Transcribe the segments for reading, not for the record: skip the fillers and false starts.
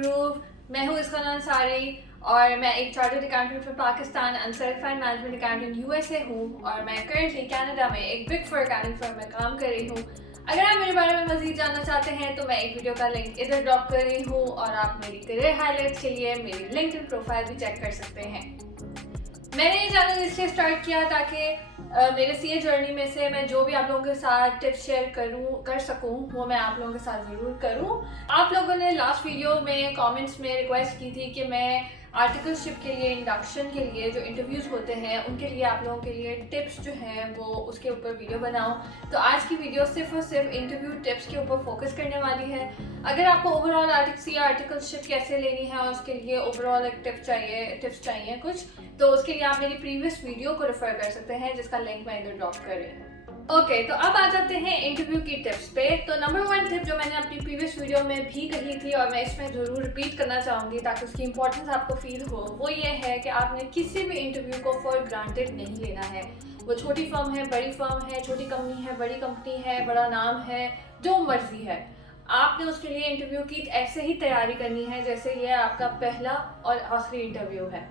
Groove. मैं हूँ इसका अंसारी और मैं एक chartered accountant from Pakistan, uncertified management accountant USA हूँ और मैं करंटली कनाडा में एक बिग फोर अकाउंटिंग फर्म में काम कर रही हूँ। अगर आप मेरे बारे में मजीद जानना चाहते हैं तो मैं एक वीडियो का लिंक इधर ड्रॉप कर रही हूँ और आप मेरी करियर हाइलाइट्स के लिए मेरी लिंक्डइन प्रोफाइल भी चेक कर सकते हैं। मैंने ये चैनल इसलिए स्टार्ट किया ताकि मेरे सीए जर्नी में से मैं जो भी आप लोगों के साथ टिप्स शेयर कर सकूं वो मैं आप लोगों के साथ ज़रूर करूं। आप लोगों ने लास्ट वीडियो में कमेंट्स में रिक्वेस्ट की थी कि मैं आर्टिकलशिप के लिए, इंडक्शन के लिए जो इंटरव्यूज़ होते हैं उनके लिए आप लोगों के लिए टिप्स जो हैं वो उसके ऊपर वीडियो बनाऊं। तो आज की वीडियो सिर्फ और सिर्फ इंटरव्यू टिप्स के ऊपर फोकस करने वाली है। अगर आपको ओवरऑल आर्टिकलशिप कैसे लेनी है और उसके लिए ओवरऑल एक टिप्स चाहिए कुछ, तो उसके लिए आप मेरी प्रीवियस वीडियो को रेफर कर सकते हैं जिसका लिंक मैं इधर ड्रॉप कर रही हूँ। ओके, तो अब आ जाते हैं इंटरव्यू की टिप्स पे। तो नंबर 1 टिप जो मैंने अपनी प्रीवियस वीडियो में भी कही थी और मैं इसमें ज़रूर रिपीट करना चाहूँगी ताकि उसकी इंपॉर्टेंस आपको फील हो, वो ये है कि आपने किसी भी इंटरव्यू को फॉर ग्रांटेड नहीं लेना है। वो छोटी फर्म है, बड़ी फर्म है, छोटी कंपनी है, बड़ी कंपनी है, बड़ा नाम है, जो मर्जी है, आपने उसके लिए इंटरव्यू की ऐसे ही तैयारी करनी है जैसे ये आपका पहला और आखिरी इंटरव्यू है।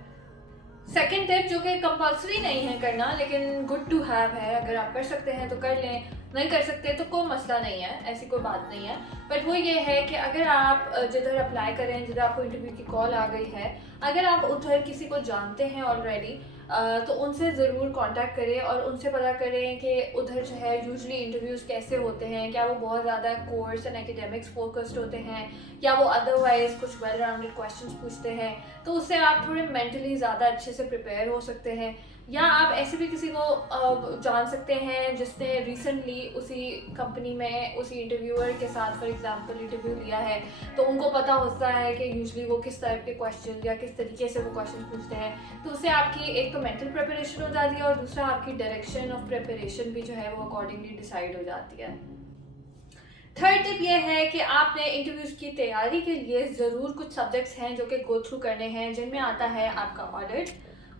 सेकेंड टिप जो कि कंपल्सरी नहीं है करना लेकिन गुड टू हैव है, अगर आप कर सकते हैं तो कर लें, नहीं कर सकते तो कोई मसला नहीं है, ऐसी कोई बात नहीं है। बट वो ये है कि अगर आप जिधर अप्लाई करें, जिधर आपको इंटरव्यू की कॉल आ गई है, अगर आप उधर किसी को जानते हैं ऑलरेडी तो उनसे ज़रूर कांटेक्ट करें और उनसे पता करें कि उधर जो है यूजुअली इंटरव्यूज़ कैसे होते हैं, क्या वो बहुत ज़्यादा कोर्स एंड एकेडमिक्स फोकस्ड होते हैं या वो अदरवाइज कुछ वेल राउंडेड क्वेश्चंस पूछते हैं, तो उससे आप थोड़े मेंटली ज़्यादा अच्छे से प्रिपेयर हो सकते हैं। या आप ऐसे भी किसी को जान सकते हैं जिसने रिसेंटली उसी कंपनी में उसी इंटरव्यूअर के साथ फॉर एग्जांपल इंटरव्यू लिया है, तो उनको पता होता है कि यूजुअली वो किस टाइप के क्वेश्चन या किस तरीके से वो क्वेश्चन पूछते हैं। तो उससे आपकी एक तो मेंटल प्रिपरेशन हो जाती है और दूसरा आपकी डायरेक्शन ऑफ प्रिपरेशन भी जो है वो अकॉर्डिंगली डिसाइड हो जाती है। थर्ड टिप ये है कि आपने इंटरव्यूज़ की तैयारी के लिए ज़रूर कुछ सब्जेक्ट्स हैं जो कि गो थ्रू करने हैं, जिनमें आता है आपका audit,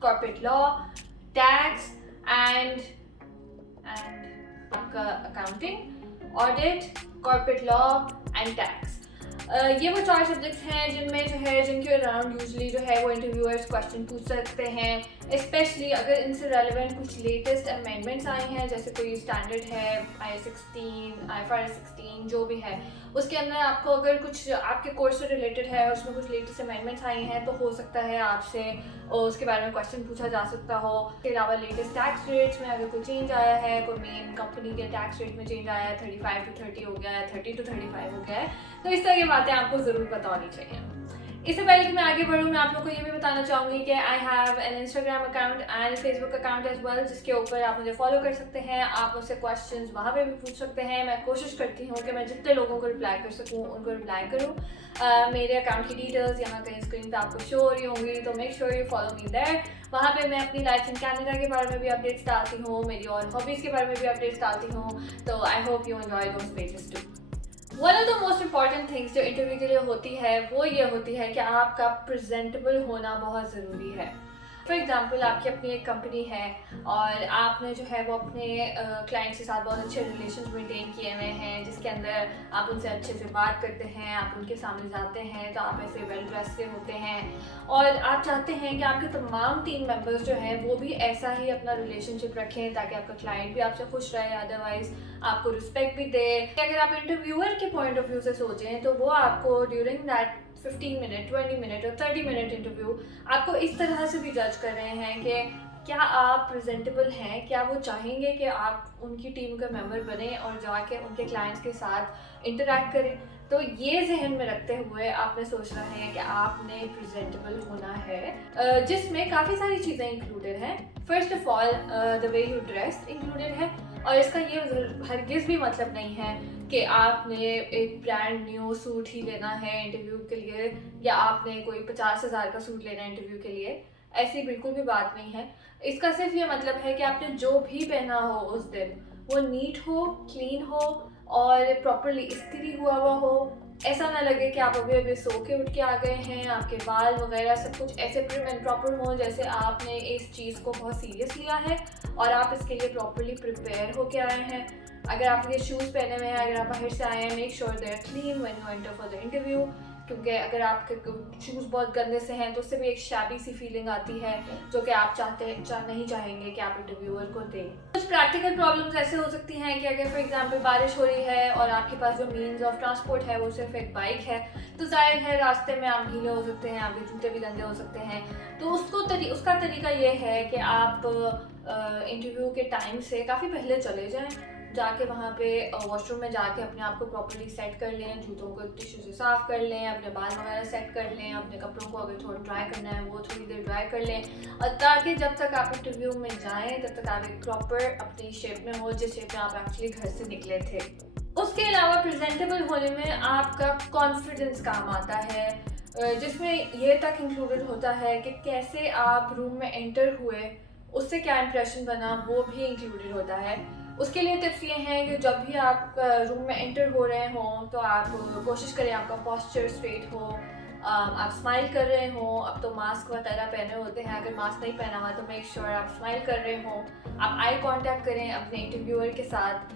corporate law, tax and आपका accounting, audit, corporate law and tax. ये वो 4 सब्जेक्ट्स हैं जिनमें जो है जिनके अराउंड यूजली जो है वो इंटरव्यूअर्स क्वेश्चन पूछ सकते हैं, स्पेशली अगर इनसे रेलिवेंट कुछ लेटेस्ट अमेंडमेंट्स आई हैं, जैसे कोई स्टैंडर्ड है IFRS 16 जो भी है, उसके अंदर आपको अगर कुछ आपके कोर्स से रिलेटेड है और उसमें कुछ लेटेस्ट अमेंडमेंट्स आई हैं तो हो सकता है आपसे उसके बारे में क्वेश्चन पूछा जा सकता हो। इसके अलावा लेटेस्ट टैक्स रेट्स में अगर कोई चेंज आया है, कोई मेन कंपनी के टैक्स रेट में चेंज आया है, 35 to 30 हो गया है, 30 to 35 हो गया है, तो इस तरह की बातें आपको ज़रूर पता होनी चाहिए। इससे पहले कि मैं आगे बढ़ूँ, मैं आप लोगों को ये भी बताना चाहूँगी कि I have an Instagram account and Facebook account as well, जिसके ऊपर आप मुझे फॉलो कर सकते हैं। आप मुझसे क्वेश्चंस वहाँ पे भी पूछ सकते हैं। मैं कोशिश करती हूँ कि मैं जितने लोगों को रिप्लाई कर सकूँ उनको रिप्लाई करूँ। मेरे अकाउंट की डिटेल्स यहाँ कहीं स्क्रीन पे आपको शो हो रही होंगी, तो make sure you follow me there. वहाँ पे मैं अपनी लाइफ इन कैनेडा के बारे में भी अपडेट्स डालती हूँ, मेरी और हॉबीज़ के बारे में भी अपडेट्स डालती हूँ, तो I hope you enjoy those pages too. One of the most important things जो इंटरव्यू के लिए होती है वो ये होती है कि आपका प्रेजेंटेबल होना बहुत ज़रूरी है। फॉर एग्जाम्पल आपकी अपनी एक कंपनी है और आपने जो है वो अपने क्लाइंट्स के साथ बहुत अच्छे रिलेशन मेंटेन किए हुए हैं, जिसके अंदर आप उनसे अच्छे से बात करते हैं, आप उनके सामने जाते हैं तो आप ऐसे वेल ड्रेस से होते हैं और आप चाहते हैं कि आपके तमाम टीम मेंबर्स जो हैं वो भी ऐसा ही अपना रिलेशनशिप रखें ताकि आपका क्लाइंट भी आपसे खुश रहे, अदरवाइज आपको रिस्पेक्ट भी दे। अगर आप इंटरव्यूअर के पॉइंट ऑफ व्यू से सोचें तो वो आपको ड्यूरिंग दैट 15 मिनट, 20 मिनट और 30 मिनट इंटरव्यू आपको इस तरह से भी जज कर रहे हैं कि क्या आप प्रेजेंटेबल हैं, क्या वो चाहेंगे कि आप उनकी टीम का मेंबर बने और जाके उनके क्लाइंट्स के साथ इंटरेक्ट करें। तो ये जहन में रखते हुए आपने सोचना है कि आपने प्रेजेंटेबल होना है, जिसमें काफ़ी सारी चीज़ें इंक्लूडेड हैं। First of all the way you dress included है, और इसका ये हरगिज़ भी मतलब नहीं है कि आपने एक ब्रांड न्यू सूट ही लेना है इंटरव्यू के लिए या आपने कोई 50,000 का सूट लेना है इंटरव्यू के लिए, ऐसी बिल्कुल भी बात नहीं है। इसका सिर्फ ये मतलब है कि आपने जो भी पहना हो उस दिन वो नीट हो, क्लीन हो और प्रॉपरली इस्त्री हुआ हो। ऐसा ना लगे कि आप अभी सो के उठ के आ गए हैं, आपके बाल वगैरह सब कुछ ऐसे प्रिम एंड प्रॉपर हो जैसे आपने इस चीज़ को बहुत सीरियस लिया है और आप इसके लिए प्रॉपरली प्रिपेयर होके आए हैं। अगर आप ये शूज़ पहने हुए हैं, अगर आप बाहर से आए हैं, make sure they are clean when you enter for the interview. क्योंकि अगर आपके शूज़ बहुत गंदे से हैं तो उससे भी एक शैबी सी फीलिंग आती है जो कि आप नहीं चाहेंगे कि आप इंटरव्यूअर को दें। कुछ प्रैक्टिकल प्रॉब्लम्स ऐसे हो सकती हैं कि अगर फॉर एग्जांपल बारिश हो रही है और आपके पास जो मीन्स ऑफ ट्रांसपोर्ट है वो सिर्फ एक बाइक है, तो जाहिर है रास्ते में आप गीले हो सकते हैं, आपके जूते भी गंदे हो सकते हैं। तो उसका तरीका ये है कि आप इंटरव्यू के टाइम से काफ़ी पहले चले जाएँ, जाके वहाँ पे वॉशरूम में जाके अपने आप को प्रॉपर्ली सेट कर लें, जूतों को टिश्यू से साफ़ कर लें, अपने बाल वगैरह सेट कर लें, अपने कपड़ों को अगर थोड़ा ड्राई करना है वो थोड़ी देर ड्राई कर लें, और ताकि जब तक आप इंटरव्यू में जाएं तब तक आप एक प्रॉपर अपनी शेप में हो, जिस शेप में आप एक्चुअली घर से निकले थे। उसके अलावा प्रेजेंटेबल होने में आपका कॉन्फिडेंस काम आता है, जिसमें ये तक इंक्लूडेड होता है कि कैसे आप रूम में एंटर हुए, उससे क्या इंप्रेशन बना, वो भी इंक्लूडेड होता है। उसके लिए टिप्स ये हैं कि जब भी आप रूम में एंटर हो रहे हों तो आप कोशिश करें आपका पोस्चर स्ट्रेट हो, आप स्माइल कर रहे हों। अब तो मास्क वगैरह पहने होते हैं, अगर मास्क नहीं पहना हुआ तो मेक श्योर आप स्माइल कर रहे हों। आप आई कांटेक्ट करें अपने इंटरव्यूअर के साथ,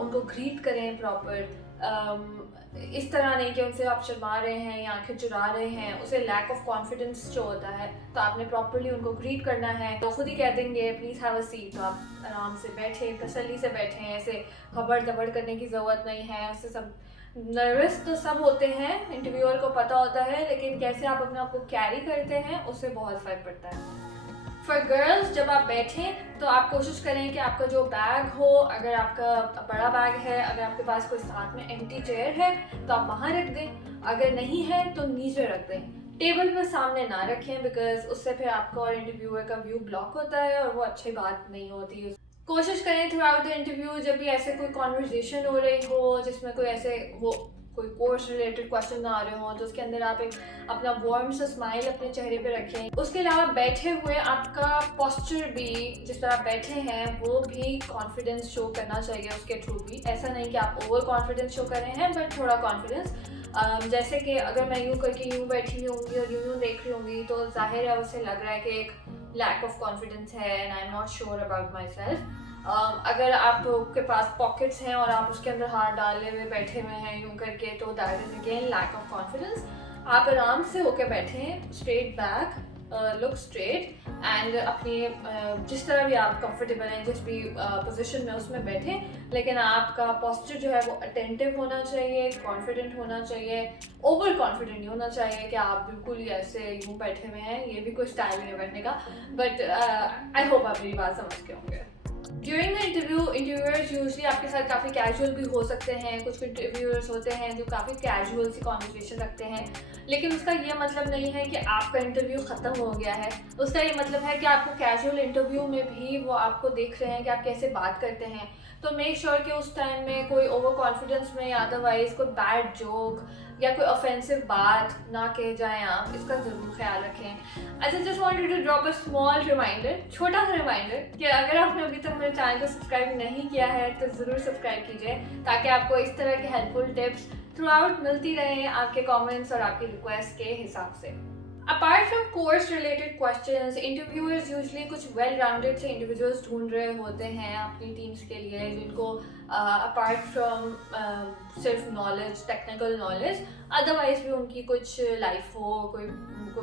उनको ग्रीट करें प्रॉपर, इस तरह नहीं कि उनसे आप शर्मा रहे हैं या आंखें चुरा रहे हैं, उसे लैक ऑफ कॉन्फिडेंस शो होता है। तो आपने प्रॉपरली उनको ग्रीट करना है। तो खुद ही कह देंगे प्लीज़ हैव अ सीट, तो आप आराम से बैठे, तसल्ली से बैठे हैं, ऐसे खबर दबड़ करने की ज़रूरत नहीं है। उससे सब नर्वस तो सब होते हैं, इंटरव्यूअर को पता होता है, लेकिन कैसे आप अपने आप को कैरी करते हैं उससे बहुत फ़र्क पड़ता है। फॉर गर्ल्स, जब आप बैठें तो आप कोशिश करें कि आपका जो बैग हो, अगर आपका बड़ा बैग है, अगर आपके पास कोई साथ में एम्प्टी चेयर है तो आप वहाँ रख दें, अगर नहीं है तो नीचे रख दें। टेबल पर सामने ना रखें, बिकॉज उससे फिर आपका और इंटरव्यूअर का व्यू ब्लॉक होता है और वो अच्छी बात नहीं होती। कोशिश करें थ्रू आउट द इंटरव्यू जब भी ऐसे कोई कॉन्वर्जेशन हो रही हो जिसमें कोई कोर्स रिलेटेड क्वेश्चन ना आ रहे हो, तो उसके अंदर आप एक अपना वार्म सा स्माइल अपने चेहरे पे रखें। उसके अलावा बैठे हुए आपका पोस्चर भी, जिस पर आप बैठे हैं, वो भी कॉन्फिडेंस शो करना चाहिए उसके थ्रू भी। ऐसा नहीं कि आप ओवर कॉन्फिडेंस शो कर रहे हैं, बट थोड़ा कॉन्फिडेंस, जैसे कि अगर मैं यूँ करके यूँ बैठी हुई होंगी और यूँ देख रही होंगी तो जाहिर है उससे लग रहा है कि एक लैक ऑफ कॉन्फिडेंस है and I am not sure about my self. अगर आपके पास पॉकेट्स हैं और आप उसके अंदर हाथ डाले हुए बैठे हुए हैं यूँ करके, तो that is again lack of confidence. आप आराम से होकर बैठें, straight back, look straight and अपनी जिस तरह भी आप कंफर्टेबल हैं, जिस भी पोजीशन में उसमें बैठें, लेकिन आपका पोस्चर जो है वो अटेंटिव होना चाहिए, कॉन्फिडेंट होना चाहिए। ओवर कॉन्फिडेंट नहीं होना चाहिए कि आप बिल्कुल ही ऐसे यूँ बैठे हुए हैं, ये भी कोई स्टाइल नहीं है बैठने का। बट आई होप आप मेरी बात समझ के होंगे। ड्यूरिंग द इंटरव्यूअर्स यूजली आपके साथ काफ़ी कैजुअल भी हो सकते हैं। कुछ इंटरव्यूअर्स होते हैं जो काफ़ी कैजुअल सी कॉन्वर्सेशन रखते हैं, लेकिन उसका ये मतलब नहीं है कि आपका इंटरव्यू ख़त्म हो गया है। उसका ये मतलब है कि आपको कैजुअल इंटरव्यू में भी वो आपको देख रहे हैं कि आप कैसे बात करते हैं। तो मेक श्योर कि उस टाइम में कोई ओवर कॉन्फिडेंस में या अदरवाइज कोई बैड जोक या कोई ऑफेंसिव बात ना कह जाएं आप, इसका ज़रूर ख्याल रखें। I just wanted to drop a small reminder, छोटा सा रिमाइंडर, कि अगर आपने अभी तक मेरे चैनल को सब्सक्राइब नहीं किया है तो ज़रूर सब्सक्राइब कीजिए, ताकि आपको इस तरह की हेल्पफुल टिप्स थ्रू आउट मिलती रहें आपके कमेंट्स और आपकी रिक्वेस्ट के हिसाब से। Apart from course related questions, interviewers usually कुछ वेल राउंडेड से इंडिविजुअल्स ढूंढ रहे होते हैं अपनी टीम्स के लिए, जिनको अपार्ट फ्रॉम सिर्फ नॉलेज, टेक्निकल नॉलेज, अदरवाइज भी उनकी कुछ लाइफ हो, कोई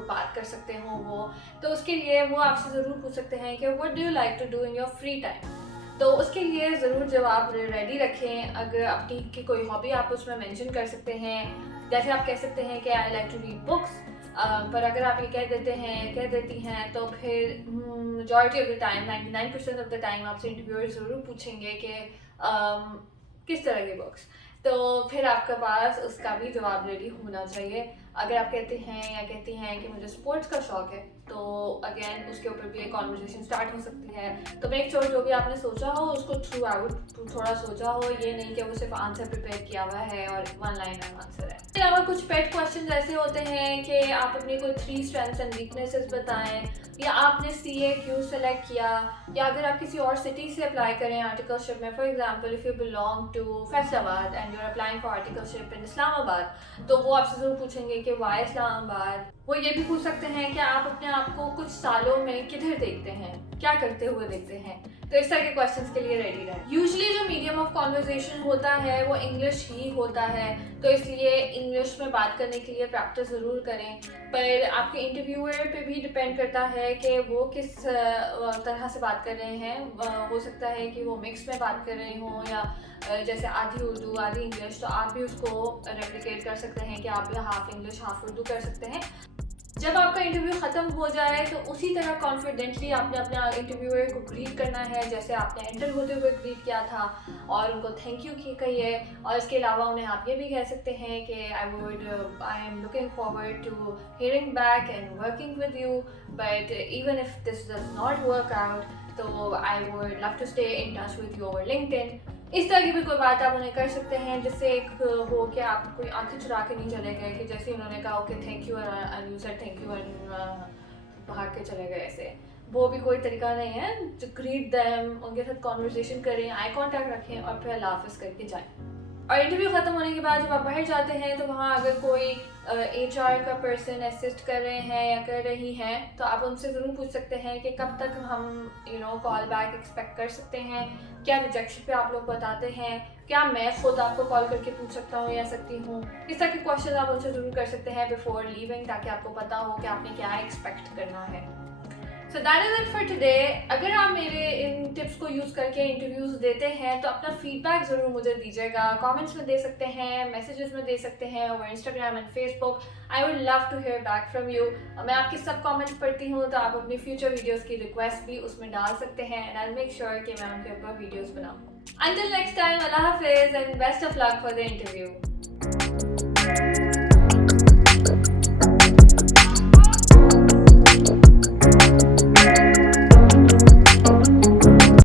बात कर सकते हो वो, तो उसके लिए वो आपसे ज़रूर पूछ सकते हैं कि what do you like to do in your free time. तो उसके लिए ज़रूर जवाब रेडी रखें। अगर अपनी की कोई हॉबी आप उसमें मेंशन कर सकते हैं, जैसे आप कह सकते हैं कि I like to read books, पर अगर आप ये कह देती हैं तो फिर majority of the time, 99% of the time आपसे इंटरव्यूअर ज़रूर पूछेंगे कि किस तरह की बुक्स, तो फिर आपके पास उसका भी जवाब रेडी होना चाहिए। अगर आप कहते हैं या कहती हैं कि मुझे स्पोर्ट्स का शौक है, तो अगेन उसके ऊपर भी एक कॉन्वर्सेशन स्टार्ट हो सकती है। तो मेक श्योर जो भी आपने सोचा हो उसको थ्रू आउट थोड़ा सोचा हो, ये नहीं कि वो सिर्फ आंसर प्रिपेयर किया हुआ है और वन लाइनर आंसर है। इसके अलावा कुछ पेट क्वेश्चन ऐसे होते हैं कि आप अपनी कोई 3 स्ट्रेंथ्स एंड वीकनेसेस बताएं, या आपने CA क्यों सेलेक्ट किया, या अगर आप किसी और सिटी से अप्लाई करें आर्टिकलशिप में, for example if you belong to Faisalabad and you are applying for articleship in Islamabad, तो वो आपसे ज़रूर पूछेंगे कि वाई इस्लामाबाद। वो ये भी पूछ सकते हैं कि आप अपने आप को कुछ सालों में किधर देखते हैं, क्या करते हुए देखते हैं। तो इस तरह के क्वेश्चंस के लिए रेडी रहें। यूजुअली जो मीडियम ऑफ कॉन्वर्जेशन होता है वो इंग्लिश ही होता है, तो इसलिए इंग्लिश में बात करने के लिए प्रैक्टिस ज़रूर करें। पर आपके इंटरव्यूअर पे भी डिपेंड करता है कि वो किस तरह से बात कर रहे हैं। हो सकता है कि वो मिक्स में बात कर रहे हों या जैसे आधी उर्दू आधी इंग्लिश, तो आप भी उसको रेप्लिकेट कर सकते हैं कि आप हाफ इंग्लिश हाफ उर्दू कर सकते हैं। जब आपका इंटरव्यू ख़त्म हो जाए तो उसी तरह कॉन्फिडेंटली आपने अपने इंटरव्यूअर को ग्रीट करना है जैसे आपने एंटर होते हुए ग्रीट किया था, और उनको थैंक यू की कहिए। और इसके अलावा उन्हें आप ये भी कह सकते हैं कि I am looking forward to hearing back and working with you, but even if this does not work out तो I would love to stay in touch with you over LinkedIn. इस तरह की भी कोई बात आप उन्हें कर सकते हैं जिससे एक हो कि आप कोई आंखें चुरा के नहीं चले गए कि जैसे उन्होंने कहा okay thank you and you said thank you and भाग के चले गए। ऐसे वो भी कोई तरीका नहीं है। जो ग्रीट देम, उनके साथ कॉन्वर्सेशन करें, आई कांटेक्ट रखें और फिर अल्लाह हाफ़िज़ करके जाएं। और इंटरव्यू ख़त्म होने के बाद जब आप बाहर जाते हैं तो वहाँ अगर कोई HR का पर्सन असिस्ट कर रहे हैं या कर रही हैं तो आप उनसे ज़रूर पूछ सकते हैं कि कब तक हम कॉल बैक एक्सपेक्ट कर सकते हैं। क्या रिजेक्शन पे आप लोग बताते हैं, क्या मैं खुद आपको कॉल करके पूछ सकता हूँ या सकती हूँ। इस तरह के क्वेश्चन आप उनसे ज़रूर कर सकते हैं बिफोर लीविंग, ताकि आपको पता हो कि आपने क्या एक्सपेक्ट करना है। So that is it for today. अगर आप मेरे इन टिप्स को यूज़ करके इंटरव्यूज़ देते हैं तो अपना फीडबैक ज़रूर मुझे दीजिएगा। कमेंट्स में दे सकते हैं, मैसेजेस में दे सकते हैं over Instagram and Facebook. I would love to hear back from you. मैं आपकी सब कमेंट्स पढ़ती हूँ, तो आप अपनी फ्यूचर वीडियोज़ की रिक्वेस्ट भी उसमें डाल सकते हैं एंड आई मेक श्योर कि मैं उनके ऊपर वीडियोज़ बनाऊँ। Until next time, Allah Hafiz and best of luck for the interview.